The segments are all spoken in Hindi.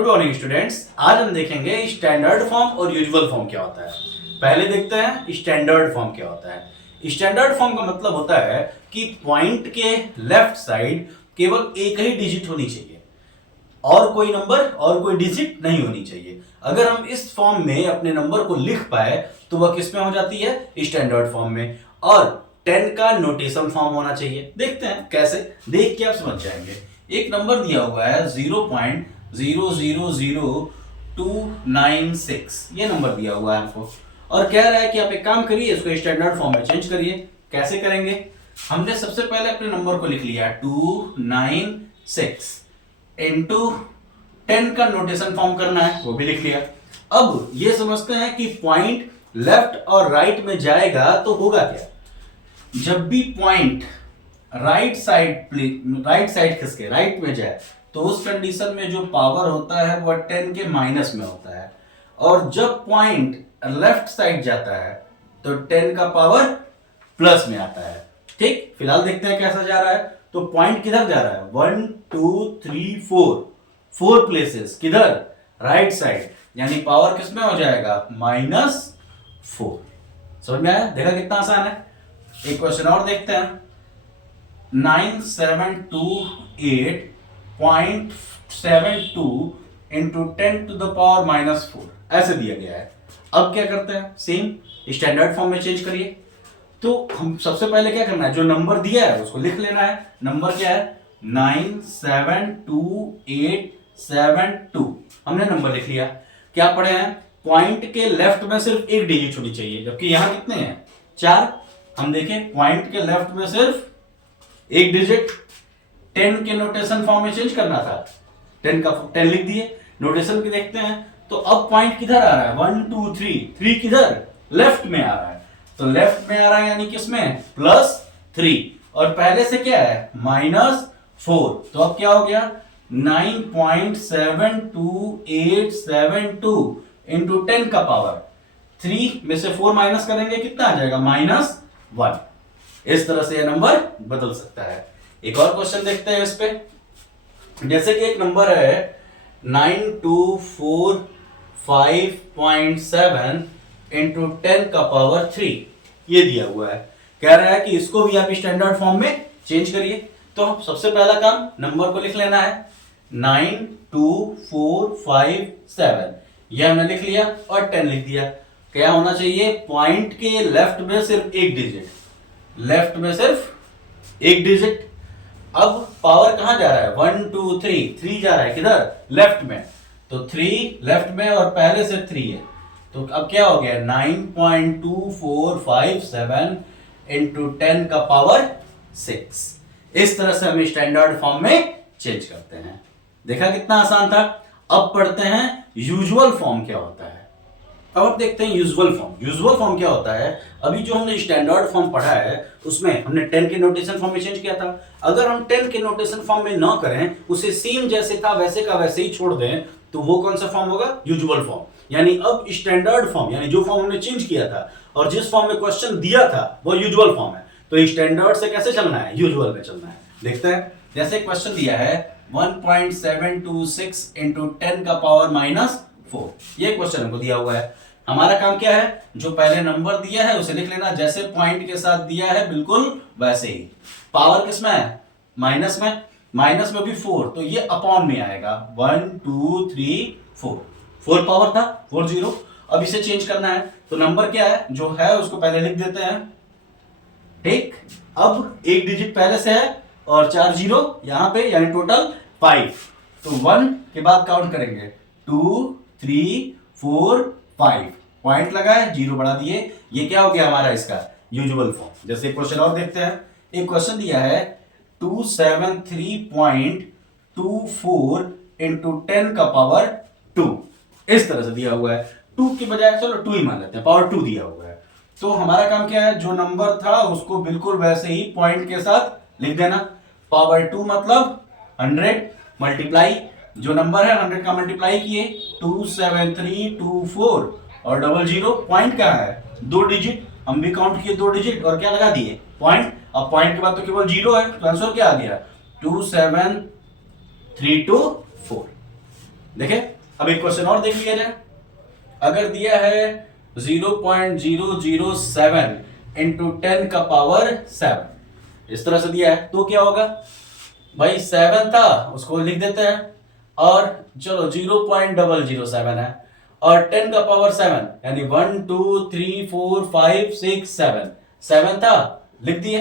Good morning students. आज हम देखेंगे स्टैंडर्ड फॉर्म और यूजुअल फॉर्म क्या होता है। पहले देखते हैं स्टैंडर्ड फॉर्म क्या होता है। स्टैंडर्ड फॉर्म का मतलब होता है कि पॉइंट के लेफ्ट साइड केवल एक ही डिजिट होनी चाहिए और कोई नंबर और कोई डिजिट नहीं होनी चाहिए। अगर हम इस फॉर्म में अपने नंबर को लिख पाए तो वह किस में हो जाती है, स्टैंडर्ड फॉर्म में। और 10 का नोटेशन फॉर्म होना चाहिए। देखते हैं कैसे, देख के आप समझ जाएंगे। एक नंबर दिया हुआ है 0.000296, ये नंबर दिया हुआ है आपको और कह रहा है कि आप एक काम करिए, इसको स्टैंडर्ड फॉर्म में चेंज करिए। कैसे करेंगे? हमने सबसे पहले अपने नंबर को लिख लिया 296 इंटू 10 का नोटेशन फॉर्म करना है, वो भी लिख लिया। अब ये समझते हैं कि पॉइंट लेफ्ट और राइट में जाएगा तो होगा क्या। जब भी पॉइंट राइट साइड खिसके राइट में जाए तो उस कंडीशन में जो पावर होता है वह 10 के माइनस में होता है, और जब पॉइंट लेफ्ट साइड जाता है तो 10 का पावर प्लस में आता है। ठीक, फिलहाल देखते हैं कैसा जा रहा है। तो पॉइंट किधर जा रहा है? 1 2 3 4 प्लेसेस किधर? राइट साइड, यानी पावर किसमें हो जाएगा? -4। समझ में आया? देखा कितना आसान है। एक क्वेश्चन और देखते हैं। 9728.72 इंटू 10 टू द पावर -4 ऐसे दिया गया है। अब क्या करते हैं? सेम स्टैंडर्ड फॉर्म में चेंज करिए। तो हम सबसे पहले क्या करना है, जो नंबर दिया है उसको लिख लेना है। नंबर क्या है? 972872। हमने नंबर लिख लिया। क्या पढ़े हैं? पॉइंट के लेफ्ट में सिर्फ एक डिजिट होनी चाहिए, जबकि यहां कितने हैं? 4। हम देखें पॉइंट के लेफ्ट में सिर्फ एक डिजिट। 10 के नोटेशन फॉर्म में चेंज करना था, 10 का 10 लिख दिए। नोटेशन की देखते हैं तो अब पॉइंट किधर आ रहा है? 1 2 3 किधर? लेफ्ट में आ रहा है। तो लेफ्ट में आ रहा है यानी किसमें? +3, और पहले से क्या है? -4। तो अब क्या हो गया? 9.72872 इंटू 10 का पावर 3 में से 4 माइनस करेंगे, कितना आ जाएगा? -1। इस तरह से यह नंबर बदल सकता है। एक और क्वेश्चन देखते हैं इस पे। जैसे कि एक नंबर है 9245.7 इंटू 10 का पावर 3, ये दिया हुआ है। कह रहा है कि इसको भी आप स्टैंडर्ड फॉर्म में चेंज करिए। तो सबसे पहला काम, नंबर को लिख लेना है 92457, यह हमने लिख लिया और 10 लिख दिया। क्या होना चाहिए? पॉइंट के लेफ्ट में सिर्फ एक डिजिट, लेफ्ट में सिर्फ एक डिजिट। अब पावर कहां जा रहा है? 1 2 3 जा रहा है किधर? लेफ्ट में। तो 3 लेफ्ट में और पहले से 3 है, तो अब क्या हो गया? 9.2457 इंटू 10 का पावर 6। इस तरह से हम स्टैंडर्ड फॉर्म में चेंज करते हैं। देखा कितना आसान था। अब पढ़ते हैं यूजुअल फॉर्म क्या होता है। अब आप देखते हैं यूजुअल फॉर्म। यूजुअल फॉर्म क्या होता है? अभी जो हमने स्टैंडर्ड फॉर्म पढ़ा है उसमें हमने 10 के नोटेशन फॉर्म में चेंज किया था। अगर हम 10 के नोटेशन फॉर्म में ना करें, उसे सेम जैसे था वैसे का वैसे ही छोड़ दें, तो वो कौन सा फॉर्म होगा? Usual form. यानी अब स्टैंडर्ड फॉर्म, यानी जो फॉर्म हमने चेंज किया था और जिस फॉर्म में क्वेश्चन दिया था वो यूजुअल फॉर्म है, तो स्टैंडर्ड से कैसे चलना है? यूजुअल में चलना है। देखते हैं। जैसे क्वेश्चन दिया है 1.726 इंटू 10 का पावर -4, ये क्वेश्चन हमको दिया हुआ है। हमारा काम क्या है? जो पहले नंबर दिया है उसे लिख लेना, जैसे पॉइंट के साथ दिया है बिल्कुल वैसे ही। पावर किसमें है? माइनस में। माइनस में भी 4, तो ये अपॉन में आएगा। 1 2 3 4 पावर था 40। अब इसे चेंज करना है, तो नंबर क्या है? जो है उसको पहले लिख देते हैं। ठीक, अब एक डिजिट पहले से है और 4 0 यहां पे, यानी टोटल 5। तो 1 के बाद काउंट करेंगे 2 3 4 5, पॉइंट लगाए, 0 बढ़ा दिए। ये क्या हो गया हमारा? इसका यूजुअल फॉर्म। जैसे क्वेश्चन और देखते हैं। एक क्वेश्चन दिया है 273.24 इंटू 10 का पावर 2, इस तरह से दिया हुआ है। 2 की बजाय चलो 2 ही मान लेते हैं, पावर 2 दिया हुआ है। तो हमारा काम क्या है? जो नंबर था उसको बिल्कुल वैसे ही पॉइंट के साथ लिख देना। पावर 2 मतलब 100 मल्टीप्लाई, जो नंबर है 100 का मल्टीप्लाई किए 27324 और 00। पॉइंट कहाँ है? 2 डिजिट, हम भी काउंट किए 2 डिजिट और क्या लगा दिए? पॉइंट। अब पॉइंट के बाद तो केवल 0 है, तो आंसर क्या आ गया? 27324। देखे, अब एक क्वेश्चन और देख लिया जाए। अगर दिया है 0.007 इंटू 10 का पावर 7, इस तरह से दिया है, तो क्या होगा भाई, 7 था उसको लिख देते हैं, और चलो 0.007 है, और 10 का पावर 7 यानी 1 2 3 4 5 6 7, 7 था लिख दिए,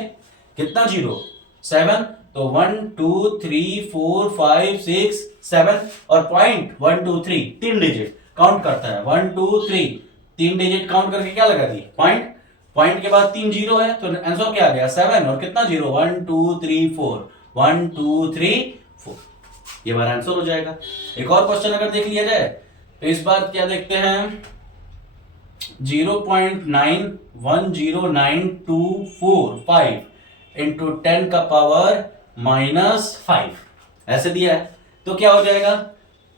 कितना जीरो 7, तो 1 2 3 4 5 6 7, और पॉइंट 1 2 3 तीन डिजिट काउंट करता है, 1 2 3 तीन डिजिट काउंट करके क्या लगा दिए पॉइंट, पॉइंट के बाद 3 जीरो है तो आंसर क्या आ गया 7, और कितना जीरो 1 2 3 4, 1 2 3 4, ये हमारा आंसर हो जाएगा। एक और क्वेश्चन अगर देख लिया जाए तो इस बार क्या देखते हैं, 0.910925 इंटू 10 का पावर -5 ऐसे दिया है, तो क्या हो जाएगा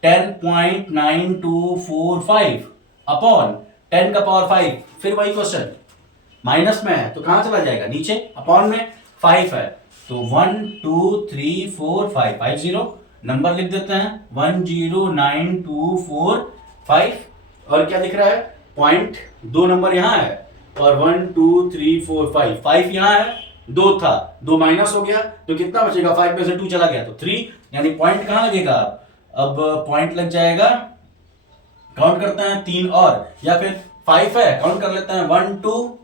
10.9245 अपॉन 10 का पावर 5, फिर वही क्वेश्चन, माइनस में है तो कहां चला जाएगा नीचे, अपॉन में 5 है तो 1 2 3 4 5 50, नंबर लिख देते हैं 109245, और क्या दिख रहा है पॉइंट, दो नंबर यहां है, और 1 2 3 4 5, 5 यहां है, दो था, दो माइनस हो गया तो कितना बचेगा, 5 में से 2 चला गया तो 3, यानी पॉइंट कहां लगेगा, अब पॉइंट लग जाएगा, काउंट करते हैं 3 और, या फिर 5 है काउंट कर लेते हैं 1 2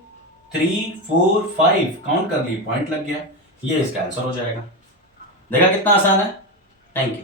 3 4 5, काउंट कर लिए पॉइंट लग गया, ये इसका आंसर हो जाएगा। देखा कितना आसान है। Thank you.